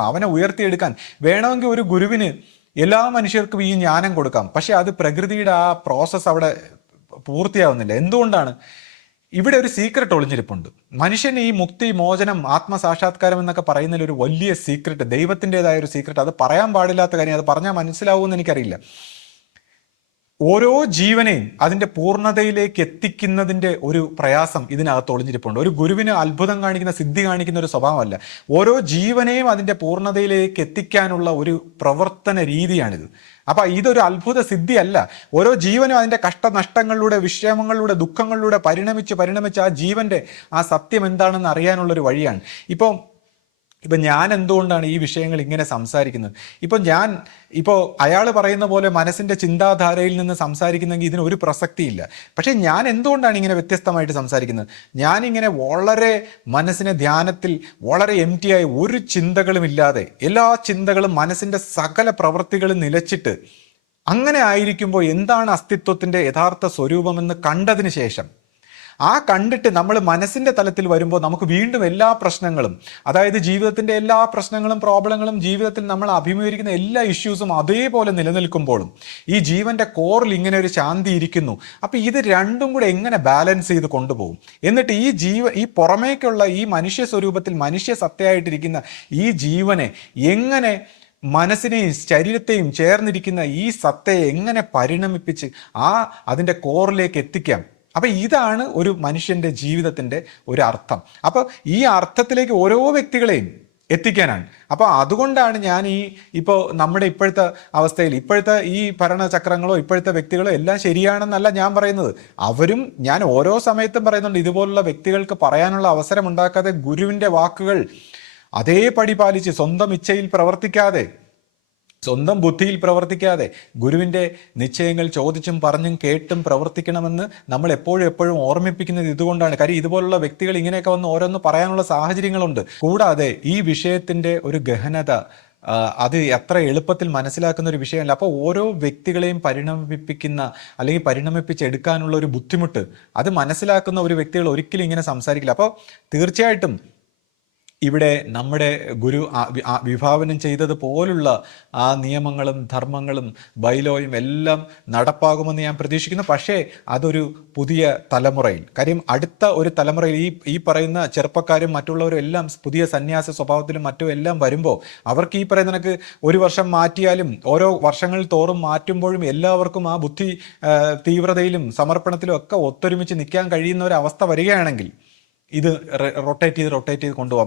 അവനെ ഉയർത്തിയെടുക്കാൻ. വേണമെങ്കിൽ ഒരു ഗുരുവിന് എല്ലാ മനുഷ്യർക്കും ഈ ജ്ഞാനം കൊടുക്കാം. പക്ഷെ അത് പ്രകൃതിയുടെ ആ പ്രോസസ്സ് അവിടെ പൂർത്തിയാവുന്നില്ല. എന്തുകൊണ്ടാണ്? ഇവിടെ ഒരു സീക്രട്ട് ഒളിഞ്ഞിരിപ്പുണ്ട്. മനുഷ്യന് ഈ മുക്തി മോചനം ആത്മസാക്ഷാത്കാരം എന്നൊക്കെ പറയുന്നതിൽ ഒരു വലിയ സീക്രട്ട് ദൈവത്തിന്റെതായ ഒരു സീക്രട്ട് അത് പറയാൻ പാടില്ലാത്ത കാര്യം അത് പറഞ്ഞാൽ മനസ്സിലാവുമെന്ന് എനിക്കറിയില്ല. ഓരോ ജീവനെയും അതിന്റെ പൂർണതയിലേക്ക് എത്തിക്കുന്നതിന്റെ ഒരു പ്രയാസം ഇതിനകത്ത് ഒളിഞ്ഞിരിപ്പുണ്ട്. ഒരു ഗുരുവിന് അത്ഭുതം കാണിക്കുന്ന സിദ്ധി കാണിക്കുന്ന ഒരു സ്വഭാവമല്ല. ഓരോ ജീവനെയും അതിന്റെ പൂർണതയിലേക്ക് എത്തിക്കാനുള്ള ഒരു പ്രവർത്തന രീതിയാണിത്. അപ്പൊ ഇതൊരു അത്ഭുത സിദ്ധിയല്ല. ഓരോ ജീവനും അതിന്റെ കഷ്ടനഷ്ടങ്ങളിലൂടെ വിഷമങ്ങളിലൂടെ ദുഃഖങ്ങളിലൂടെ പരിണമിച്ച് പരിണമിച്ച് ആ ജീവന്റെ ആ സത്യം എന്താണെന്ന് അറിയാനുള്ള ഒരു വഴിയാണ്. ഇപ്പം ഇപ്പൊ ഞാൻ എന്തുകൊണ്ടാണ് ഈ വിഷയങ്ങൾ ഇങ്ങനെ സംസാരിക്കുന്നത്? ഇപ്പം ഞാൻ ഇപ്പോൾ അയാൾ പറയുന്ന പോലെ മനസ്സിന്റെ ചിന്താധാരയിൽ നിന്ന് സംസാരിക്കുന്നെങ്കിൽ ഇതിന് ഒരു പ്രസക്തിയില്ല. പക്ഷേ ഞാൻ എന്തുകൊണ്ടാണ് ഇങ്ങനെ വ്യത്യസ്തമായിട്ട് സംസാരിക്കുന്നത്? ഞാനിങ്ങനെ വളരെ മനസ്സിനെ ധ്യാനത്തിൽ വളരെ എം ആയി ഒരു ചിന്തകളും ഇല്ലാതെ എല്ലാ ചിന്തകളും മനസ്സിന്റെ സകല പ്രവൃത്തികളും നിലച്ചിട്ട് അങ്ങനെ ആയിരിക്കുമ്പോൾ എന്താണ് അസ്തിത്വത്തിന്റെ യഥാർത്ഥ സ്വരൂപമെന്ന് കണ്ടതിന് ശേഷം ആ കണ്ടിട്ട് നമ്മൾ മനസ്സിന്റെ തലത്തിൽ വരുമ്പോൾ നമുക്ക് വീണ്ടും എല്ലാ പ്രശ്നങ്ങളും അതായത് ജീവിതത്തിന്റെ എല്ലാ പ്രശ്നങ്ങളും പ്രോബ്ലങ്ങളും ജീവിതത്തിൽ നമ്മൾ അഭിമുഖീകരിക്കുന്ന എല്ലാ ഇഷ്യൂസും അതേപോലെ നിലനിൽക്കുമ്പോഴും ഈ ജീവന്റെ കോറിൽ ഇങ്ങനെ ഒരു ശാന്തി ഇരിക്കുന്നു. അപ്പോൾ ഇത് രണ്ടും കൂടെ എങ്ങനെ ബാലൻസ് ചെയ്ത് കൊണ്ടുപോകും? എന്നിട്ട് ഈ ജീവ ഈ പുറമേക്കുള്ള ഈ മനുഷ്യ സ്വരൂപത്തിൽ മനുഷ്യ സത്തയായിട്ടിരിക്കുന്ന ഈ ജീവനെ എങ്ങനെ മനസ്സിനെയും ശരീരത്തെയും ചേർന്നിരിക്കുന്ന ഈ സത്തയെ എങ്ങനെ പരിണമിപ്പിച്ച് ആ അതിന്റെ കോറിലേക്ക് എത്തിക്കാം? അപ്പൊ ഇതാണ് ഒരു മനുഷ്യന്റെ ജീവിതത്തിന്റെ ഒരു അർത്ഥം. അപ്പോൾ ഈ അർത്ഥത്തിലേക്ക് ഓരോ വ്യക്തികളെയും എത്തിക്കാനാണ്. അപ്പോൾ അതുകൊണ്ടാണ് ഞാൻ ഈ ഇപ്പോൾ നമ്മുടെ ഇപ്പോഴത്തെ അവസ്ഥയിൽ ഇപ്പോഴത്തെ ഈ ഭരണചക്രങ്ങളോ ഇപ്പോഴത്തെ വ്യക്തികളോ എല്ലാം ശരിയാണെന്നല്ല ഞാൻ പറയുന്നത്. അവരും ഞാൻ ഓരോ സമയത്തും പറയുന്നുണ്ട് ഇതുപോലുള്ള വ്യക്തികൾക്ക് പറയാനുള്ള അവസരം ഉണ്ടാക്കാതെ ഗുരുവിന്റെ വാക്കുകൾ അതേപടി പാലിച്ച് സ്വന്തം ഇച്ഛയിൽ പ്രവർത്തിക്കാതെ സ്വന്തം ബുദ്ധിയിൽ പ്രവർത്തിക്കാതെ ഗുരുവിന്റെ നിശ്ചയങ്ങൾ ചോദിച്ചും പറഞ്ഞും കേട്ടും പ്രവർത്തിക്കണമെന്ന് നമ്മൾ എപ്പോഴും എപ്പോഴും ഓർമ്മിപ്പിക്കുന്നത് ഇതുകൊണ്ടാണ്. കാര്യം ഇതുപോലുള്ള വ്യക്തികൾ ഇങ്ങനെയൊക്കെ വന്ന് ഓരോന്ന് പറയാനുള്ള സാഹചര്യങ്ങളുണ്ട്. കൂടാതെ ഈ വിഷയത്തിന്റെ ഒരു ഗഹനത അത് എത്ര എളുപ്പത്തിൽ മനസ്സിലാക്കുന്ന ഒരു വിഷയമല്ല. അപ്പോൾ ഓരോ വ്യക്തികളെയും പരിണമിപ്പിക്കുന്ന അല്ലെങ്കിൽ പരിണമിപ്പിച്ചെടുക്കാനുള്ള ഒരു ബുദ്ധിമുട്ട് അത് മനസ്സിലാക്കുന്ന ഒരു വ്യക്തികൾ ഒരിക്കലും ഇങ്ങനെ സംസാരിക്കില്ല. അപ്പോൾ തീർച്ചയായിട്ടും ഇവിടെ നമ്മുടെ ഗുരു വിഭാവനം ചെയ്തത് പോലുള്ള ആ നിയമങ്ങളും ധർമ്മങ്ങളും ബൈലോയും എല്ലാം നടപ്പാകുമെന്ന് ഞാൻ പ്രതീക്ഷിക്കുന്നു. പക്ഷേ അതൊരു പുതിയ തലമുറയിൽ. കാര്യം അടുത്ത ഒരു തലമുറയിൽ ഈ ഈ പറയുന്ന ചെറുപ്പക്കാരും മറ്റുള്ളവരും എല്ലാം പുതിയ സന്യാസ സ്വഭാവത്തിലും മറ്റും എല്ലാം വരുമ്പോൾ അവർക്ക് ഈ പറയുന്ന നിനക്ക് ഒരു വർഷം മാറ്റിയാലും ഓരോ വർഷങ്ങൾ തോറും മാറ്റുമ്പോഴും എല്ലാവർക്കും ആ ബുദ്ധി തീവ്രതയിലും സമർപ്പണത്തിലും ഒക്കെ ഒത്തൊരുമിച്ച് നിൽക്കാൻ കഴിയുന്ന ഒരു അവസ്ഥ വരികയാണെങ്കിൽ ഇത് റൊട്ടേറ്റ് ചെയ്ത് റൊട്ടേറ്റ് ചെയ്ത് കൊണ്ടുപോകാം.